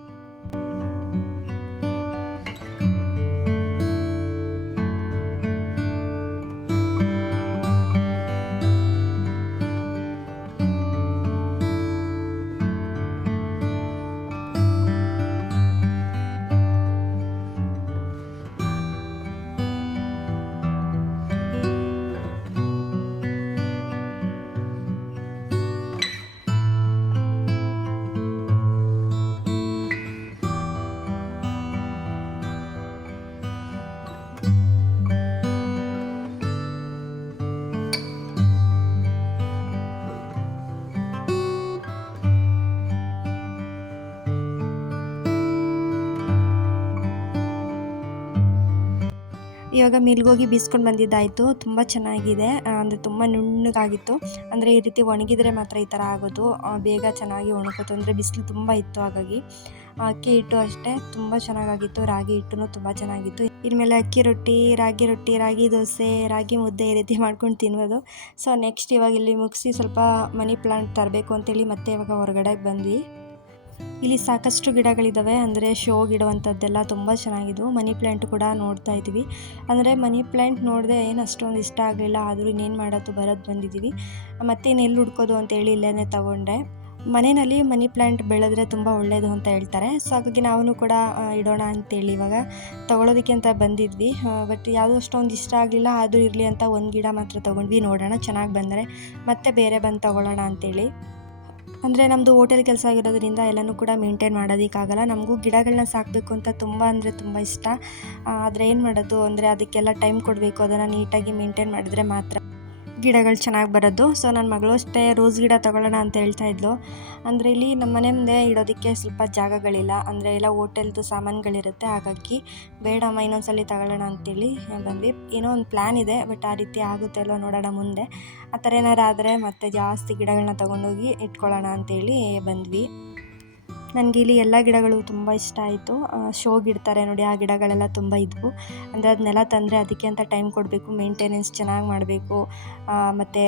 ಇವಾಗ ಮಿಲ್ಗೋಗಿ ಬೀಸ್ಕೊಂಡು ಬಂದಿದ್ದಾಯಿತು. ತುಂಬ ಚೆನ್ನಾಗಿದೆ, ಅಂದರೆ ತುಂಬ ನುಣ್ಣಗಾಗಿತ್ತು. ಅಂದರೆ ಈ ರೀತಿ ಒಣಗಿದರೆ ಮಾತ್ರ ಈ ಥರ ಆಗೋದು, ಬೇಗ ಚೆನ್ನಾಗಿ ಒಣಗೋದು. ಅಂದರೆ ಬಿಸಿಲು ತುಂಬ ಇತ್ತು, ಹಾಗಾಗಿ ಅಕ್ಕಿ ಹಿಟ್ಟು ಅಷ್ಟೇ ತುಂಬ ಚೆನ್ನಾಗಾಗಿತ್ತು. ರಾಗಿ ಹಿಟ್ಟು ತುಂಬ ಚೆನ್ನಾಗಿತ್ತು. ಇನ್ಮೇಲೆ ಅಕ್ಕಿ ರೊಟ್ಟಿ, ರಾಗಿ ದೋಸೆ, ರಾಗಿ ಮುದ್ದೆ ಈ ರೀತಿ ಮಾಡ್ಕೊಂಡು ತಿನ್ಬೋದು. ಸೊ ನೆಕ್ಸ್ಟ್ ಇವಾಗ ಇಲ್ಲಿ ಮುಗಿಸಿ ಸ್ವಲ್ಪ ಮನಿ ಪ್ಲಾಂಟ್ ತರಬೇಕು ಅಂತೇಳಿ ಮತ್ತೆ ಇವಾಗ ಹೊರಗಡೆ ಬಂದ್ವಿ. ಇಲ್ಲಿ ಸಾಕಷ್ಟು ಗಿಡಗಳಿದ್ದಾವೆ, ಅಂದರೆ ಶೋ ಗಿಡವಂಥದ್ದೆಲ್ಲ ತುಂಬ ಚೆನ್ನಾಗಿದ್ವು. ಮನಿ ಪ್ಲ್ಯಾಂಟ್ ಕೂಡ ನೋಡ್ತಾ ಇದ್ದೀವಿ. ಅಂದರೆ ಮನಿ ಪ್ಲ್ಯಾಂಟ್ ನೋಡಿದೆ ಏನು ಅಷ್ಟೊಂದು ಇಷ್ಟ ಆಗಲಿಲ್ಲ, ಆದರೂ ಇನ್ನೇನು ಮಾಡೋದು ಬರೋದು ಬಂದಿದ್ದೀವಿ. ಮತ್ತು ಇನ್ನೆಲ್ಲಿ ಹುಡ್ಕೋದು ಅಂತೇಳಿ ಇಲ್ಲೇ ತೊಗೊಂಡೆ. ಮನೆಯಲ್ಲಿ ಮನಿ ಪ್ಲ್ಯಾಂಟ್ ಬೆಳೆದ್ರೆ ತುಂಬ ಒಳ್ಳೆಯದು ಅಂತ ಹೇಳ್ತಾರೆ. ಸೊ ಹಾಗಾಗಿ ನಾವು ಕೂಡ ಇಡೋಣ ಅಂತೇಳಿ ಇವಾಗ ತೊಗೊಳೋದಕ್ಕೆ ಅಂತ ಬಂದಿದ್ವಿ. ಬಟ್ ಯಾವುದೂ ಅಷ್ಟೊಂದು ಇಷ್ಟ ಆಗಲಿಲ್ಲ, ಆದರೂ ಇರಲಿ ಅಂತ ಒಂದು ಗಿಡ ಮಾತ್ರ ತೊಗೊಂಡ್ವಿ. ನೋಡೋಣ ಚೆನ್ನಾಗಿ ಬಂದರೆ ಮತ್ತೆ ಬೇರೆ ಬಂದು ತೊಗೊಳ್ಳೋಣ ಅಂತೇಳಿ. ಅಂದರೆ ನಮ್ಮದು ಹೋಟೆಲ್ ಕೆಲಸ ಆಗಿರೋದ್ರಿಂದ ಎಲ್ಲನೂ ಕೂಡ ಮೇಂಟೈನ್ ಮಾಡೋದಕ್ಕಾಗಲ್ಲ. ನಮಗೂ ಗಿಡಗಳನ್ನ ಸಾಕಬೇಕು ಅಂತ ತುಂಬ ಅಂದರೆ ತುಂಬ ಇಷ್ಟ. ಆದರೆ ಏನು ಮಾಡೋದು, ಅಂದರೆ ಅದಕ್ಕೆಲ್ಲ ಟೈಮ್ ಕೊಡಬೇಕು, ಅದನ್ನು ನೀಟಾಗಿ ಮೇಂಟೈನ್ ಮಾಡಿದ್ರೆ ಮಾತ್ರ ಗಿಡಗಳು ಚೆನ್ನಾಗಿ ಬರೋದು. ಸೊ ನನ್ನ ಮಗಳು ಅಷ್ಟೇ ರೋಸ್ ಗಿಡ ತೊಗೊಳ್ಳೋಣ ಅಂತ ಹೇಳ್ತಾ ಇದ್ಲು. ಅಂದರೆ ಇಲ್ಲಿ ನಮ್ಮ ಮನೆ ಮುಂದೆ ಇಡೋದಕ್ಕೆ ಸ್ವಲ್ಪ ಜಾಗಗಳಿಲ್ಲ, ಅಂದರೆ ಎಲ್ಲ ಹೋಟೆಲ್ದು ಸಾಮಾನುಗಳಿರುತ್ತೆ. ಹಾಗಾಗಿ ಬೇಡಮ್ಮ ಇನ್ನೊಂದ್ಸಲಿ ತಗೊಳ್ಳೋಣ ಅಂತೇಳಿ ಬಂದ್ವಿ. ಏನೋ ಒಂದು ಪ್ಲ್ಯಾನ್ ಇದೆ, ಬಟ್ ಆ ರೀತಿ ಆಗುತ್ತೆ ಅಲ್ವ ನೋಡೋಣ ಮುಂದೆ. ಆ ಥರ ಏನಾರು ಆದರೆ ಮತ್ತೆ ಜಾಸ್ತಿ ಗಿಡಗಳನ್ನ ತೊಗೊಂಡೋಗಿ ಇಟ್ಕೊಳ್ಳೋಣ ಅಂತೇಳಿ ಬಂದ್ವಿ. ನನಗೆ ಇಲ್ಲಿ ಎಲ್ಲ ಗಿಡಗಳು ತುಂಬ ಇಷ್ಟ ಆಯಿತು. ಶೋಗಿಡ್ತಾರೆ ನೋಡಿ, ಆ ಗಿಡಗಳೆಲ್ಲ ತುಂಬ ಇದ್ವು. ಅಂದರೆ ಅದನ್ನೆಲ್ಲ ತಂದರೆ ಅದಕ್ಕೆ ಅಂತ ಟೈಮ್ ಕೊಡಬೇಕು, ಮೇಂಟೆನೆನ್ಸ್ ಚೆನ್ನಾಗಿ ಮಾಡಬೇಕು, ಮತ್ತು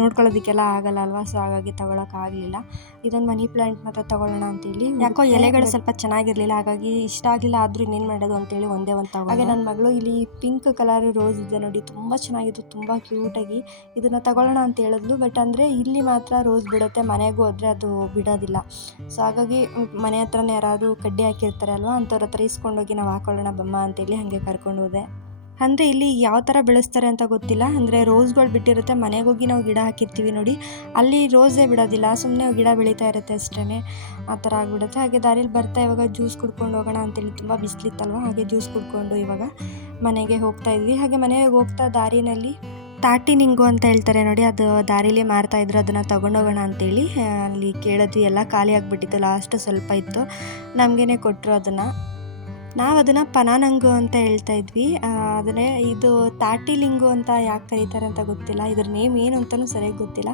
ನೋಡ್ಕೊಳ್ಳೋದಕ್ಕೆಲ್ಲ ಆಗಲ್ಲ ಅಲ್ವಾ. ಸೊ ಹಾಗಾಗಿ ತೊಗೊಳಕ್ಕಾಗಲಿಲ್ಲ. ಇದೊಂದು ಮನಿ ಪ್ಲ್ಯಾಂಟ್ ಮಾತ್ರ ತೊಗೊಳ್ಳೋಣ ಅಂತೇಳಿ, ಯಾಕೋ ಎಲೆಗಳು ಸ್ವಲ್ಪ ಚೆನ್ನಾಗಿರಲಿಲ್ಲ, ಹಾಗಾಗಿ ಇಷ್ಟ ಆಗಲಿಲ್ಲ. ಆದರೂ ಇನ್ನೇನು ಮಾಡೋದು ಅಂತೇಳಿ ಒಂದೇ ಒಂದು ತಗೊಂಡೆ. ಹಾಗೆ ನನ್ನ ಮಗಳು ಇಲ್ಲಿ ಪಿಂಕ್ ಕಲರ್ ರೋಸ್ ಇದೆ ನೋಡಿ, ತುಂಬ ಚೆನ್ನಾಗಿತ್ತು, ತುಂಬ ಕ್ಯೂಟಾಗಿ. ಇದನ್ನು ತಗೊಳ್ಳೋಣ ಅಂತ ಹೇಳಿದ್ಲು. ಬಟ್ ಅಂದರೆ ಇಲ್ಲಿ ಮಾತ್ರ ರೋಸ್ ಬಿಡುತ್ತೆ, ಮನೆಗೆ ಹೋದರೆ ಅದು ಬಿಡೋದಿಲ್ಲ. ಸೊ ಹಾಗಾಗಿ ಮನೆ ಹತ್ರನೇ ಯಾರಾದರೂ ಕಡ್ಡಿ ಹಾಕಿರ್ತಾರೆ ಅಲ್ವಾ, ಅಂಥವ್ರ ಹತ್ರ ಇಸ್ಕೊಂಡೋಗಿ ನಾವು ಹಾಕೊಳ್ಳೋಣ ಬಮ್ಮ ಅಂತೇಳಿ ಹಾಗೆ ಕರ್ಕೊಂಡು ಹೋದೆ. ಅಂದರೆ ಇಲ್ಲಿ ಯಾವ ಥರ ಬೆಳೆಸ್ತಾರೆ ಅಂತ ಗೊತ್ತಿಲ್ಲ. ಅಂದರೆ ರೋಸ್ಗಳು ಬಿಟ್ಟಿರುತ್ತೆ, ಮನೆಗೆ ಹೋಗಿ ನಾವು ಗಿಡ ಹಾಕಿರ್ತೀವಿ ನೋಡಿ, ಅಲ್ಲಿ ರೋಸೇ ಬಿಡೋದಿಲ್ಲ, ಸುಮ್ಮನೆ ಗಿಡ ಬೆಳೀತಾ ಇರುತ್ತೆ ಅಷ್ಟೇ. ಆ ಥರ ಆಗಿಬಿಡುತ್ತೆ. ಹಾಗೆ ದಾರಿಯಲ್ಲಿ ಬರ್ತಾ ಇವಾಗ ಜ್ಯೂಸ್ ಕುಡ್ಕೊಂಡು ಹೋಗೋಣ ಅಂತೇಳಿ, ತುಂಬ ಬಿಸಿಲಿತ್ತಲ್ವ, ಹಾಗೆ ಜ್ಯೂಸ್ ಕುಡ್ಕೊಂಡು ಇವಾಗ ಮನೆಗೆ ಹೋಗ್ತಾ ಇದ್ವಿ. ಹಾಗೆ ಮನೆಗೆ ಹೋಗ್ತಾ ದಾರಿನಲ್ಲಿ ತಾಟಿ ನಿಂಗು ಅಂತ ಹೇಳ್ತಾರೆ ನೋಡಿ, ಅದು ದಾರಿಲಿ ಮಾರ್ತಾಯಿದ್ರು. ಅದನ್ನು ತೊಗೊಂಡೋಗೋಣ ಅಂತೇಳಿ ಅಲ್ಲಿ ಕೇಳಿದ್ವಿ. ಎಲ್ಲ ಖಾಲಿ ಆಗಿಬಿಟ್ಟಿತ್ತು, ಲಾಸ್ಟ್ ಸ್ವಲ್ಪ ಇತ್ತು, ನಮಗೇನೆ ಕೊಟ್ಟರು ಅದನ್ನು. ನಾವು ಅದನ್ನು ಪನಾನಂಗು ಅಂತ ಹೇಳ್ತಾ ಇದ್ವಿ. ಆದರೆ ಇದು ತಾಟಿಲಿಂಗು ಅಂತ ಯಾಕೆ ಕರೀತಾರೆ ಅಂತ ಗೊತ್ತಿಲ್ಲ, ಇದ್ರ ನೇಮ್ ಏನು ಅಂತಲೂ ಸರಿಯಾಗಿ ಗೊತ್ತಿಲ್ಲ.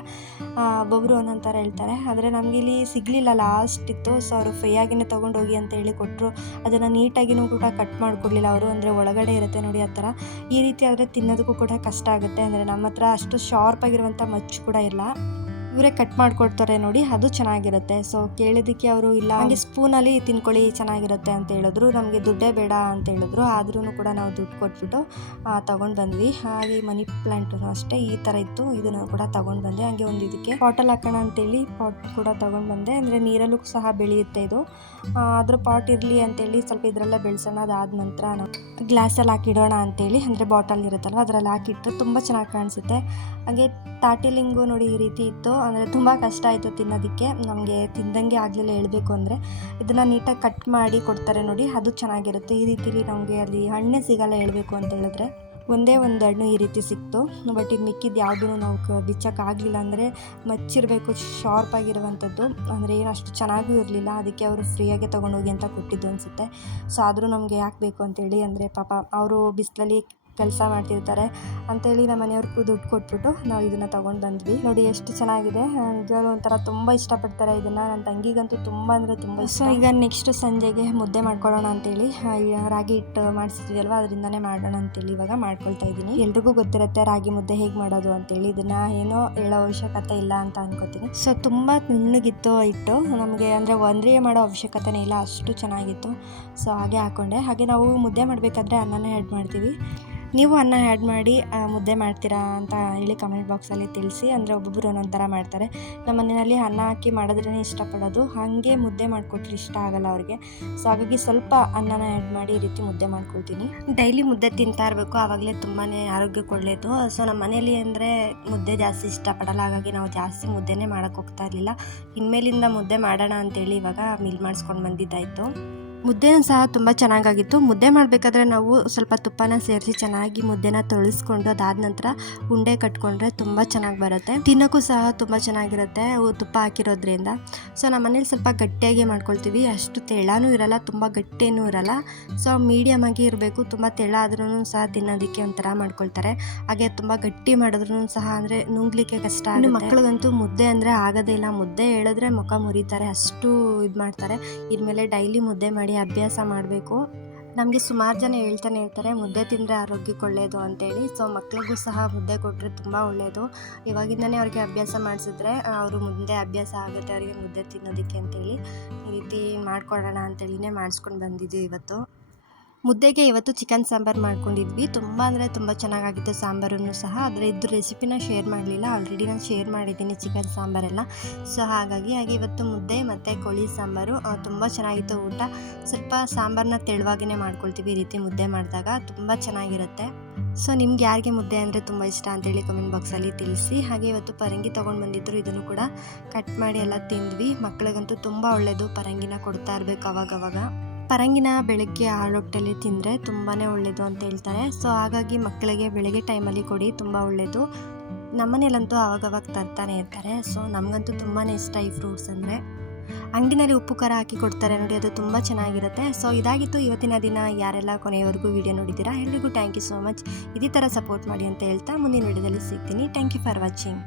ಒಬ್ಬೊಬ್ಬರು ಒಂದೊಂದು ಥರ ಹೇಳ್ತಾರೆ. ಆದರೆ ನಮಗೆ ಇಲ್ಲಿ ಸಿಗಲಿಲ್ಲ, ಲಾಸ್ಟ್ ಇತ್ತು. ಸೊ ಅವರು ಫ್ರೀಯಾಗಿಯೇ ತೊಗೊಂಡೋಗಿ ಅಂತ ಹೇಳಿ ಕೊಟ್ಟರು. ಅದನ್ನು ನೀಟಾಗಿಯೂ ಕೂಡ ಕಟ್ ಮಾಡಿಕೊಡ್ಲಿಲ್ಲ ಅವರು, ಅಂದರೆ ಒಳಗಡೆ ಇರುತ್ತೆ ನೋಡಿ ಆ ಥರ. ಈ ರೀತಿ ಆದರೆ ತಿನ್ನೋದಕ್ಕೂ ಕೂಡ ಕಷ್ಟ ಆಗುತ್ತೆ, ಅಂದರೆ ನಮ್ಮ ಹತ್ರ ಅಷ್ಟು ಶಾರ್ಪಾಗಿರುವಂಥ ಮಚ್ಚು ಕೂಡ ಇಲ್ಲ. ಇವರೇ ಕಟ್ ಮಾಡಿಕೊಡ್ತಾರೆ ನೋಡಿ, ಅದು ಚೆನ್ನಾಗಿರುತ್ತೆ. ಸೊ ಕೇಳಿದ್ದಕ್ಕೆ ಅವರು ಇಲ್ಲ ಹಾಗೆ ಸ್ಪೂನಲ್ಲಿ ತಿನ್ಕೊಳ್ಳಿ ಚೆನ್ನಾಗಿರುತ್ತೆ ಅಂತ ಹೇಳಿದ್ರು. ನಮಗೆ ದುಡ್ಡೇ ಬೇಡ ಅಂತ ಹೇಳಿದ್ರು, ಆದ್ರೂ ಕೂಡ ನಾವು ದುಡ್ಡು ಕೊಟ್ಬಿಟ್ಟು ತೊಗೊಂಡು ಬಂದ್ವಿ. ಹಾಗೆ ಮನಿ ಪ್ಲ್ಯಾಂಟು ಅಷ್ಟೇ ಈ ಥರ ಇತ್ತು, ಇದನ್ನು ಕೂಡ ತೊಗೊಂಡು ಬಂದೆ. ಹಾಗೆ ಒಂದು ಇದಕ್ಕೆ ಪಾಟಲ್ಲಿ ಹಾಕೋಣ ಅಂತೇಳಿ ಪಾಟ್ ಕೂಡ ತೊಗೊಂಡು ಬಂದೆ, ಅಂದರೆ ನೀರಲ್ಲೂ ಸಹ ಬೆಳೆಯುತ್ತೆ ಇದು. ಅದ್ರ ಪಾಟ್ ಇರಲಿ ಅಂತೇಳಿ ಸ್ವಲ್ಪ ಇದರಲ್ಲೇ ಬೆಳೆಸೋಣ. ಅದಾದ ನಂತರ ನಾವು ಗ್ಲಾಸಲ್ಲಿ ಹಾಕಿಡೋಣ ಅಂತೇಳಿ, ಅಂದರೆ ಬಾಟಲ್ ಇರುತ್ತಲ್ವ ಅದರಲ್ಲಿ ಹಾಕಿಟ್ಟು ತುಂಬ ಚೆನ್ನಾಗಿ ಕಾಣಿಸುತ್ತೆ. ಹಾಗೆ ತಾಟಿಲಿಂಗು ನೋಡಿ ಈ ರೀತಿ ಇತ್ತು, ಅಂದರೆ ತುಂಬ ಕಷ್ಟ ಆಯಿತು ತಿನ್ನೋದಕ್ಕೆ, ನಮಗೆ ತಿಂದಂಗೆ ಆಗಲಿಲ್ಲ ಹೇಳಬೇಕು ಅಂದರೆ. ಇದನ್ನು ನೀಟಾಗಿ ಕಟ್ ಮಾಡಿ ಕೊಡ್ತಾರೆ ನೋಡಿ, ಅದು ಚೆನ್ನಾಗಿರುತ್ತೆ. ಈ ರೀತಿಲಿ ನಮಗೆ ಅಲ್ಲಿ ಹಣ್ಣೇ ಸಿಗಲ್ಲ ಹೇಳಬೇಕು ಅಂತ ಹೇಳಿದ್ರೆ, ಒಂದೇ ಒಂದು ಹಣ್ಣು ಈ ರೀತಿ ಸಿಕ್ತು. ಬಟ್ ಇದು ಮಿಕ್ಕಿದ್ದು ಯಾವುದೂ ನಾವು ಬಿಚ್ಚೋಕ್ಕಾಗಲಿಲ್ಲ, ಅಂದರೆ ಮಚ್ಚಿರಬೇಕು ಶಾರ್ಪಾಗಿರುವಂಥದ್ದು, ಅಂದರೆ ಏನು ಅಷ್ಟು ಚೆನ್ನಾಗೂ ಇರಲಿಲ್ಲ. ಅದಕ್ಕೆ ಅವರು ಫ್ರೀಯಾಗೆ ತೊಗೊಂಡೋಗಿ ಅಂತ ಕೊಟ್ಟಿದ್ದು ಅನಿಸುತ್ತೆ. ಸೊ ಆದರೂ ನಮಗೆ ಯಾಕೆ ಬೇಕು ಅಂತೇಳಿ, ಅಂದರೆ ಪಾಪ ಅವರು ಬಿಸಿಲಲ್ಲಿ ಕೆಲಸ ಮಾಡ್ತಿರ್ತಾರೆ ಅಂತೇಳಿ ನಮ್ಮ ಮನೆಯವ್ರಿಗೂ ದುಡ್ಡು ಕೊಟ್ಬಿಟ್ಟು ನಾವು ಇದನ್ನು ತೊಗೊಂಡು ಬಂದ್ವಿ. ನೋಡಿ ಎಷ್ಟು ಚೆನ್ನಾಗಿದೆ, ನಿಜವಾಗ್ಲೂ ಒಂಥರ ತುಂಬ ಇಷ್ಟಪಡ್ತಾರೆ ಇದನ್ನು. ನನ್ನ ತಂಗಿಗಂತೂ ತುಂಬ ಅಂದರೆ ತುಂಬ ಇಷ್ಟ. ಸೊ ಈಗ ನೆಕ್ಸ್ಟ್ ಸಂಜೆಗೆ ಮುದ್ದೆ ಮಾಡ್ಕೊಳ್ಳೋಣ ಅಂತೇಳಿ, ರಾಗಿ ಹಿಟ್ಟು ಮಾಡಿಸಿದ್ವಲ್ವ ಅದರಿಂದನೇ ಮಾಡೋಣ ಅಂತೇಳಿ ಇವಾಗ ಮಾಡ್ಕೊಳ್ತಾ ಇದ್ದೀನಿ. ಎಲ್ರಿಗೂ ಗೊತ್ತಿರುತ್ತೆ ರಾಗಿ ಮುದ್ದೆ ಹೇಗೆ ಮಾಡೋದು ಅಂತೇಳಿ, ಇದನ್ನು ಏನೋ ಹೇಳೋ ಅವಶ್ಯಕತೆ ಇಲ್ಲ ಅಂತ ಅನ್ಕೋತೀನಿ. ಸೊ ತುಂಬ ನುಣ್ಣಗಿತ್ತು ಹಿಟ್ಟು, ನಮಗೆ ಅಂದರೆ ಒಂದೇ ಮಾಡೋ ಅವಶ್ಯಕತೆನೇ ಇಲ್ಲ, ಅಷ್ಟು ಚೆನ್ನಾಗಿತ್ತು. ಸೊ ಹಾಗೆ ಹಾಕ್ಕೊಂಡೆ. ಹಾಗೆ ನಾವು ಮುದ್ದೆ ಮಾಡಬೇಕಾದ್ರೆ ಅನ್ನನೇ ಆ್ಯಡ್ ಮಾಡ್ತೀವಿ. ನೀವು ಅನ್ನ ಆ್ಯಡ್ ಮಾಡಿ ಮುದ್ದೆ ಮಾಡ್ತೀರಾ ಅಂತ ಹೇಳಿ ಕಮೆಂಟ್ ಬಾಕ್ಸಲ್ಲಿ ತಿಳಿಸಿ. ಅಂದರೆ ಒಬ್ಬೊಬ್ಬರು ಒಂದೊಂದು ಥರ ಮಾಡ್ತಾರೆ. ನಮ್ಮ ಮನೆಯಲ್ಲಿ ಅನ್ನ ಹಾಕಿ ಮಾಡಿದ್ರೇ ಇಷ್ಟಪಡೋದು, ಹಾಗೆ ಮುದ್ದೆ ಮಾಡಿಕೊಟ್ರೆ ಇಷ್ಟ ಆಗಲ್ಲ ಅವ್ರಿಗೆ. ಸೊ ಹಾಗಾಗಿ ಸ್ವಲ್ಪ ಅನ್ನನ ಆ್ಯಡ್ ಮಾಡಿ ಈ ರೀತಿ ಮುದ್ದೆ ಮಾಡ್ಕೊಳ್ತೀನಿ. ಡೈಲಿ ಮುದ್ದೆ ತಿಂತಾ ಇರಬೇಕು, ಆವಾಗಲೇ ತುಂಬಾ ಆರೋಗ್ಯಕ್ಕೆ ಒಳ್ಳೆಯದು. ಸೊ ನಮ್ಮ ಮನೇಲಿ ಅಂದರೆ ಮುದ್ದೆ ಜಾಸ್ತಿ ಇಷ್ಟಪಡಲ್ಲ, ಹಾಗಾಗಿ ನಾವು ಜಾಸ್ತಿ ಮುದ್ದೆನೇ ಮಾಡೋಕ್ಕೆ ಹೋಗ್ತಾ ಇರಲಿಲ್ಲ. ಇನ್ಮೇಲಿಂದ ಮುದ್ದೆ ಮಾಡೋಣ ಅಂತೇಳಿ ಇವಾಗ ಮಿಲ್ ಮಾಡಿಸ್ಕೊಂಡು ಬಂದಿದ್ದಾಯಿತು. ಮುದ್ದೆನೂ ಸಹ ತುಂಬ ಚೆನ್ನಾಗಾಗಿತ್ತು. ಮುದ್ದೆ ಮಾಡಬೇಕಾದ್ರೆ ನಾವು ಸ್ವಲ್ಪ ತುಪ್ಪನ ಸೇರಿಸಿ ಚೆನ್ನಾಗಿ ಮುದ್ದೆನ ತೊಳಿಸ್ಕೊಂಡು ಅದಾದ ನಂತರ ಉಂಡೆ ಕಟ್ಕೊಂಡ್ರೆ ತುಂಬ ಚೆನ್ನಾಗಿ ಬರುತ್ತೆ. ತಿನ್ನೋಕ್ಕೂ ಸಹ ತುಂಬ ಚೆನ್ನಾಗಿರುತ್ತೆ ತುಪ್ಪ ಹಾಕಿರೋದ್ರಿಂದ. ಸೊ ನಮ್ಮ ಮನೇಲಿ ಸ್ವಲ್ಪ ಗಟ್ಟಿಯಾಗಿ ಮಾಡ್ಕೊಳ್ತೀವಿ, ಅಷ್ಟು ತೆಳ್ಳನೂ ಇರಲ್ಲ, ತುಂಬ ಗಟ್ಟಿಯೂ ಇರಲ್ಲ. ಸೊ ಮೀಡಿಯಮ್ ಆಗಿ ಇರಬೇಕು. ತುಂಬ ತೆಳ್ಳ ಆದ್ರೂ ಸಹ ತಿನ್ನೋದಕ್ಕೆ ಒಂಥರ ಮಾಡ್ಕೊಳ್ತಾರೆ. ಹಾಗೆ ತುಂಬ ಗಟ್ಟಿ ಮಾಡಿದ್ರೂ ಸಹ ಅಂದರೆ ನುಂಗ್ಲಿಕ್ಕೆ ಕಷ್ಟ ಆಗುತ್ತೆ. ಮಕ್ಕಳಿಗಂತೂ ಮುದ್ದೆ ಅಂದರೆ ಆಗೋದೇ ಇಲ್ಲ, ಮುದ್ದೆ ಹೇಳಿದ್ರೆ ಮುಖ ಮುರಿತಾರೆ, ಅಷ್ಟು ಇದು ಮಾಡ್ತಾರೆ. ಇನ್ಮೇಲೆ ಡೈಲಿ ಮುದ್ದೆ ಮಾಡಿ ಅಭ್ಯಾಸ ಮಾಡಬೇಕು. ನಮಗೆ ಸುಮಾರು ಜನ ಹೇಳ್ತಾನೆ ಇರ್ತಾರೆ ಮುದ್ದೆ ತಿಂದರೆ ಆರೋಗ್ಯಕ್ಕೆ ಒಳ್ಳೆಯದು ಅಂತೇಳಿ. ಸೊ ಮಕ್ಳಿಗೂ ಸಹ ಮುದ್ದೆ ಕೊಟ್ಟರೆ ತುಂಬ ಒಳ್ಳೆಯದು. ಇವಾಗಿಂದನೇ ಅವ್ರಿಗೆ ಅಭ್ಯಾಸ ಮಾಡಿಸಿದ್ರೆ ಅವರು ಮುಂದೆ ಅಭ್ಯಾಸ ಆಗುತ್ತೆ ಅವರಿಗೆ ಮುದ್ದೆ ತಿನ್ನೋದಕ್ಕೆ ಅಂತೇಳಿ. ಈ ರೀತಿ ಮಾಡಿಕೊಡೋಣ ಅಂತೇಳಿನೇ ಮಾಡಿಸ್ಕೊಂಡು ಬಂದಿದ್ದೀವಿ ಇವತ್ತು. ಮುದ್ದೆಗೆ ಇವತ್ತು ಚಿಕನ್ ಸಾಂಬಾರು ಮಾಡ್ಕೊಂಡಿದ್ವಿ. ತುಂಬ ಅಂದರೆ ತುಂಬ ಚೆನ್ನಾಗಾಗಿತ್ತು ಸಾಂಬಾರನ್ನು ಸಹ. ಆದರೆ ಇದ್ರ ರೆಸಿಪಿನ ಶೇರ್ ಮಾಡಲಿಲ್ಲ, ಆಲ್ರೆಡಿ ನಾನು ಶೇರ್ ಮಾಡಿದ್ದೀನಿ ಚಿಕನ್ ಸಾಂಬಾರೆಲ್ಲ. ಸೊ ಹಾಗೆ ಇವತ್ತು ಮುದ್ದೆ ಮತ್ತು ಕೋಳಿ ಸಾಂಬಾರು ತುಂಬ ಚೆನ್ನಾಗಿತ್ತು ಊಟ. ಸ್ವಲ್ಪ ಸಾಂಬಾರನ್ನ ತೆಳುವಾಗಿಯೇ ಮಾಡ್ಕೊಳ್ತೀವಿ ಈ ರೀತಿ ಮುದ್ದೆ ಮಾಡಿದಾಗ, ತುಂಬ ಚೆನ್ನಾಗಿರುತ್ತೆ. ಸೊ ನಿಮ್ಗೆ ಯಾರಿಗೆ ಮುದ್ದೆ ಅಂದರೆ ತುಂಬ ಇಷ್ಟ ಅಂತೇಳಿ ಕಮೆಂಟ್ ಬಾಕ್ಸಲ್ಲಿ ತಿಳಿಸಿ. ಹಾಗೆ ಇವತ್ತು ಪರಂಗಿ ತೊಗೊಂಡು ಬಂದಿದ್ದರು, ಇದನ್ನು ಕೂಡ ಕಟ್ ಮಾಡಿ ಎಲ್ಲ ತಿಂದ್ವಿ. ಮಕ್ಕಳಿಗಂತೂ ತುಂಬ ಒಳ್ಳೆಯದು, ಪರಂಗಿನ ಕೊಡ್ತಾ ಇರಬೇಕು ಅವಾಗವಾಗ. ಪರಂಗಿನ ಬೆಳಗ್ಗೆ ಹಾಲೊಟ್ಟಲ್ಲಿ ತಿಂದರೆ ತುಂಬಾ ಒಳ್ಳೆಯದು ಅಂತ ಹೇಳ್ತಾರೆ. ಸೊ ಹಾಗಾಗಿ ಮಕ್ಕಳಿಗೆ ಬೆಳಗ್ಗೆ ಟೈಮಲ್ಲಿ ಕೊಡಿ, ತುಂಬ ಒಳ್ಳೆಯದು. ನಮ್ಮನೇಲಂತೂ ಆವಾಗವಾಗ ತರ್ತಾನೆ ಇರ್ತಾರೆ. ಸೊ ನಮಗಂತೂ ತುಂಬಾ ಇಷ್ಟ ಈ ಫ್ರೂಟ್ಸ್ ಅಂದರೆ. ಅಂಗಡಿನಲ್ಲಿ ಉಪ್ಪು ಖಾರ ಹಾಕಿ ಕೊಡ್ತಾರೆ ನೋಡಿ, ಅದು ತುಂಬ ಚೆನ್ನಾಗಿರುತ್ತೆ. ಸೊ ಇದಾಗಿತ್ತು ಇವತ್ತಿನ ದಿನ. ಯಾರೆಲ್ಲ ಕೊನೆಯವರೆಗೂ ವಿಡಿಯೋ ನೋಡಿದ್ದೀರಾ ಎಲ್ರಿಗೂ ಥ್ಯಾಂಕ್ ಯು ಸೋ ಮಚ್. ಇದೇ ಥರ ಸಪೋರ್ಟ್ ಮಾಡಿ ಅಂತ ಹೇಳ್ತಾ ಮುಂದಿನ ವಿಡಿಯೋದಲ್ಲಿ ಸಿಗ್ತೀನಿ. Thank you for watching.